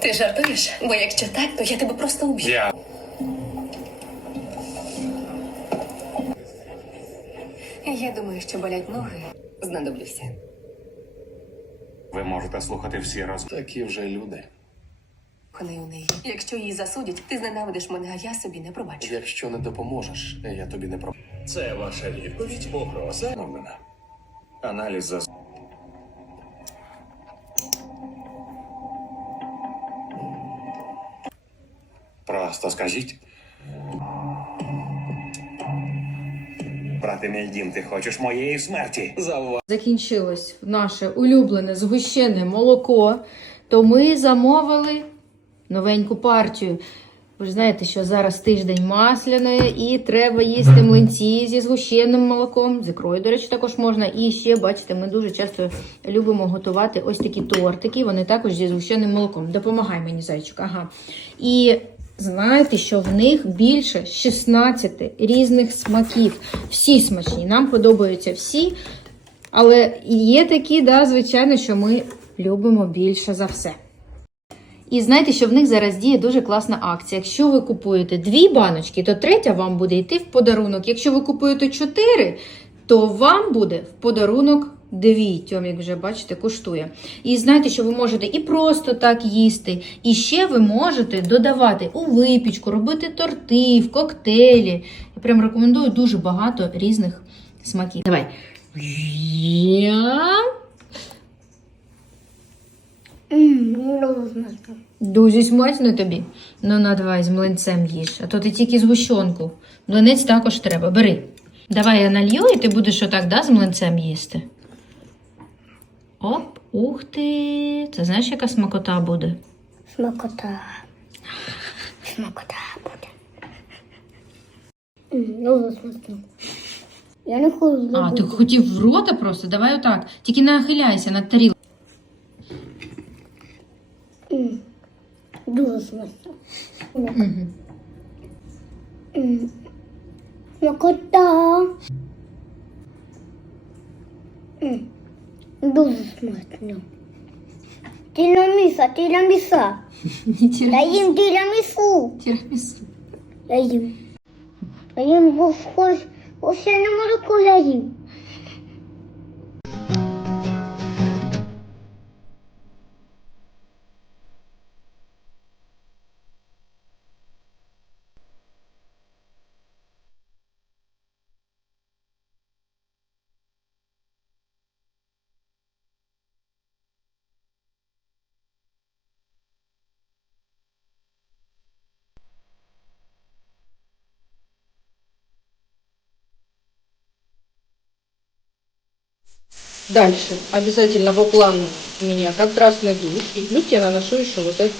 Ти жартуєш? Бо якщо так, то я тебе просто уб'ю. Я Я думаю, що болять ноги. Знадоблюся. ви можете слухати всі роз... Такі вже люди. Коней у неї. Якщо її засудять, ти зненавидиш мене, а я собі не пробачу. Якщо не допоможеш, я тобі не про Це ваша відповідь, погроза. Аналіз за Просто скажіть. Брате мій дім, ти хочеш моєї смерті? закінчилось наше улюблене згущене молоко, то ми замовили новеньку партію. Ви ж знаєте, що зараз тиждень масляної і треба їсти млинці зі згущеним молоком. З ікрою, до речі, також можна. І ще, бачите, ми дуже часто любимо готувати ось такі тортики. Вони також зі згущеним молоком. Допомагай мені, зайчик. Ага. І знаєте, що в них більше 16 різних смаків. Всі смачні. Нам подобаються всі. Але є такі, да, звичайно, що ми любимо більше за все. І знаєте, що в них зараз діє дуже класна акція. Якщо ви купуєте дві баночки, то третя вам буде йти в подарунок. Якщо ви купуєте чотири, то вам буде в подарунок дві. Тьомік вже, бачите, коштує. І знаєте, що ви можете і просто так їсти, і ще ви можете додавати у випічку, робити торти, в коктейлі. Я прям рекомендую дуже багато різних смаків. Давай. Дуже смачно тобі. Ну, на давай з млинцем їж. А то ти тільки згущенку. Млинець також треба. Бери. Давай я налью, і ти будеш отак, да, з млинцем їсти. Оп, ух ти. Це знаєш, яка смакота буде? Смакота. Смакота буде. Дуже. Я не хочу А, ти хотів в рота просто? Давай отак. Тільки не нахиляйся над тарілкою. Дуже смачно. Угу. Смакота. Дуже смачно. Тіраміса, тіраміса. Я їм тірамісу. Тірамісу. Я їм. Я їм вовхоз. Ось я не можу коля їм. Дальше. Обязательно по плану у меня контрастный душ. И плюс я наношу еще вот этот.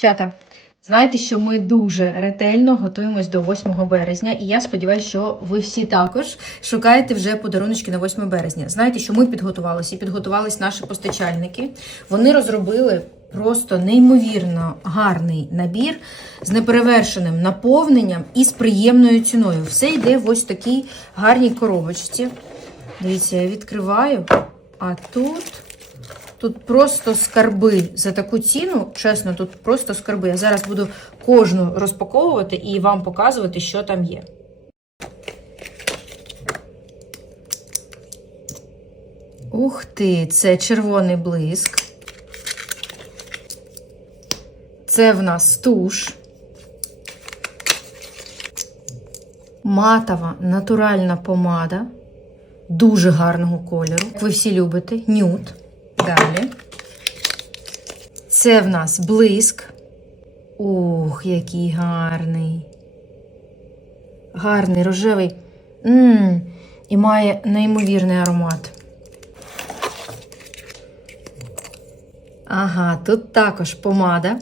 Чата, знаєте, що ми дуже ретельно готуємось до 8 березня, і я сподіваюся, що ви всі також шукаєте вже подаруночки на 8 березня. Знаєте, що ми підготувалися і підготувались наші постачальники. Вони розробили просто неймовірно гарний набір з неперевершеним наповненням і з приємною ціною. Все йде в ось такій гарній коробочці. Дивіться, я відкриваю, а тут. Тут просто скарби за таку ціну, чесно, тут просто скарби. Я зараз буду кожну розпаковувати і вам показувати, що там є. Ух ти, це червоний блиск. Це в нас туш. Матова натуральна помада. Дуже гарного кольору. Ви всі любите, нюд. Далі. Це в нас блиск. Ух, який гарний. Гарний, рожевий. Мм, і має неймовірний аромат. Ага, тут також помада.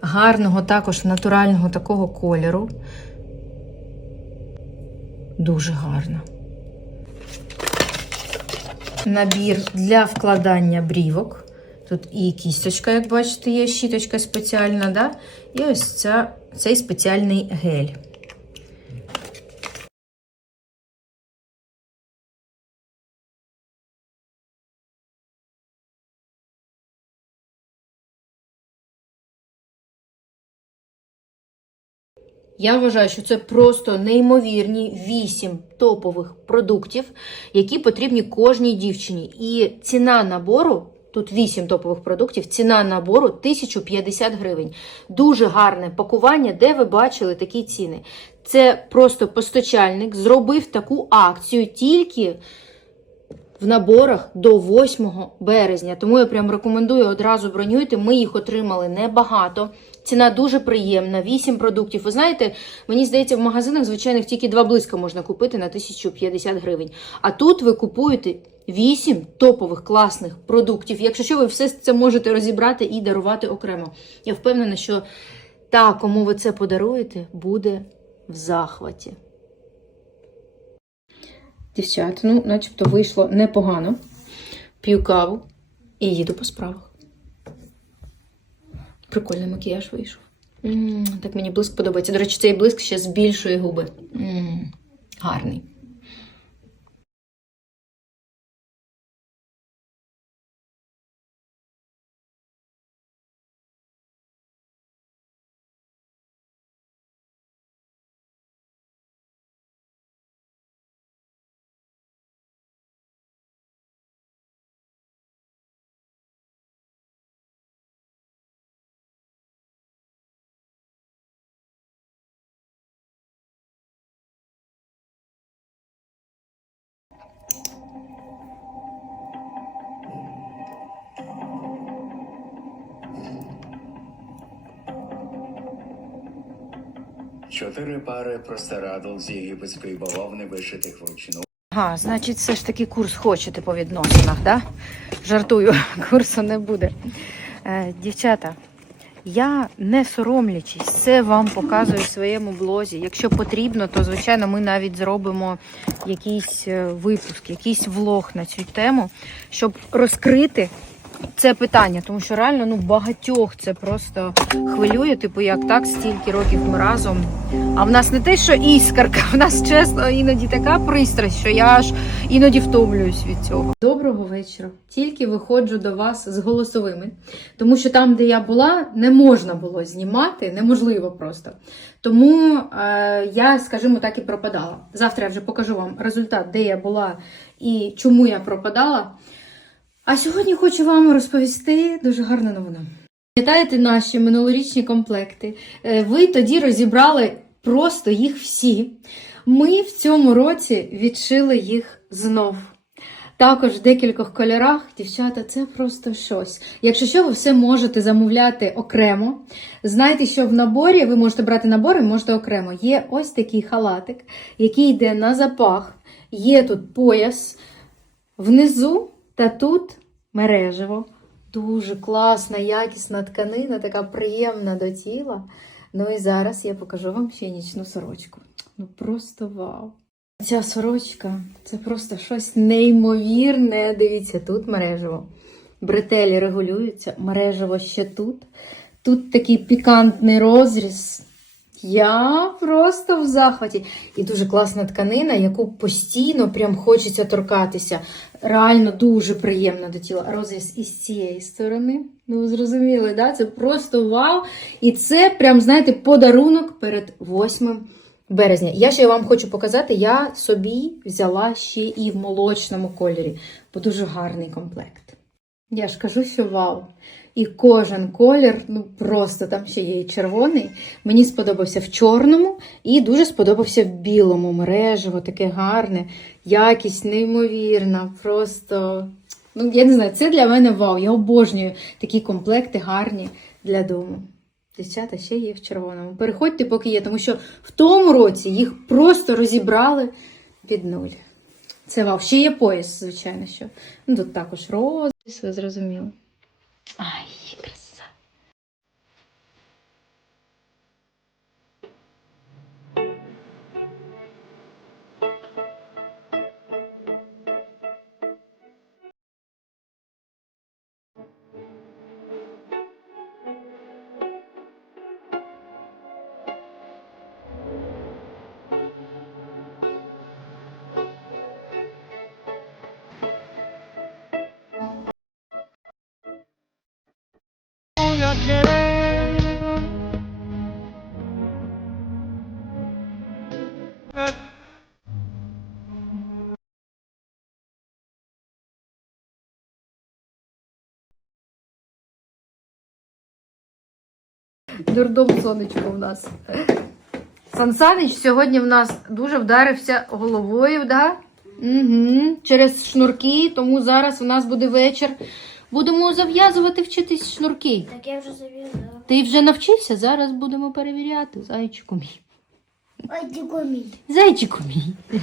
Гарного, також натурального такого кольору. Дуже гарно. Набір для вкладання брівок. Тут і кісточка, як бачите, є щіточка спеціальна, да? і ось ця, цей спеціальний гель. Я вважаю, що це просто неймовірні вісім топових продуктів, які потрібні кожній дівчині. І ціна набору. Тут 8 топових продуктів, ціна набору 1050 гривень. Дуже гарне пакування, де ви бачили такі ціни. Це просто постачальник зробив таку акцію тільки в наборах до 8 березня. Тому я прям рекомендую одразу бронюйте. Ми їх отримали небагато. Ціна дуже приємна. 8 продуктів. Ви знаєте, мені здається, в магазинах звичайних тільки два блиска можна купити на 1050 гривень. А тут ви купуєте 8 топових класних продуктів. Якщо що, ви все це можете розібрати і дарувати окремо. Я впевнена, що та, кому ви це подаруєте, буде в захваті. Дівчат, ну, начебто вийшло непогано. П'ю каву і їду по справах. Прикольний макіяж вийшов. м так мені блиск подобається. До речі, цей блиск ще збільшує губи. м гарний. Чотири пари простирадл з єгипетської бавовни вишитих вручну. Ага, значить, все ж таки курс хочете по відносинах, да? Жартую, курсу не буде. Е, дівчата, я не соромлячись, це вам показую в своєму блозі. Якщо потрібно, то звичайно ми навіть зробимо якийсь е, випуск, якийсь влог на цю тему, щоб розкрити це питання, тому що реально ну багатьох це просто хвилює. Типу, як так, стільки років ми разом. А в нас не те, що іскарка, в нас чесно іноді така пристрасть, що я аж іноді втомлююсь від цього. Доброго вечора. Тільки виходжу до вас з голосовими, тому що там, де я була, не можна було знімати, неможливо просто. Тому е, я, скажімо так, і пропадала. Завтра я вже покажу вам результат, де я була і чому я пропадала. А сьогодні хочу вам розповісти дуже гарну новину. Пам'ятаєте наші минулорічні комплекти? Е, Ви тоді розібрали просто їх всі. Ми в цьому році відшили їх знов. Також в декількох кольорах, дівчата, це просто щось. Якщо що, ви все можете замовляти окремо. Знайте, що в наборі ви можете брати набори, можете окремо. Є ось такий халатик, який йде на запах. Є тут пояс. Внизу та тут мережево. Дуже класна, якісна тканина, така приємна до тіла. Ну і зараз я покажу вам ще нічну сорочку. Ну просто вау! Ця сорочка це просто щось неймовірне. Дивіться, тут мережево. Бретелі регулюються, мережево ще тут. Тут такий пікантний розріз. Я просто в захваті. І дуже класна тканина, яку постійно прям хочеться торкатися. Реально дуже приємно до тіла. Розріз із цієї сторони. Ну, ви зрозуміли, да? Це просто вау. І це прям, знаєте, подарунок перед 8 березня. Я ще вам хочу показати, я собі взяла ще і в молочному кольорі, бо дуже гарний комплект. Я ж кажу, що вау. І кожен колір, ну просто там ще є і червоний. Мені сподобався в чорному і дуже сподобався в білому. Мережево, таке гарне, якість неймовірна. Просто, ну я не знаю, це для мене вау. Я обожнюю такі комплекти гарні для дому. Дівчата ще є в червоному. Переходьте, поки є, тому що в тому році їх просто розібрали під нуль. Це вау. Ще є пояс, звичайно, що. Ну тут також роз, ви зрозуміли. Ай, краса. Дурдом сонечко в нас. Сан Санич сьогодні в нас дуже вдарився головою, да? Угу. через шнурки, тому зараз у нас буде вечір. Будемо зав'язувати вчитись шнурки. Так я вже зав'язала. Ти вже навчився? Зараз будемо перевіряти. Зайчику мій. Зайчику мій. Зайчику мій.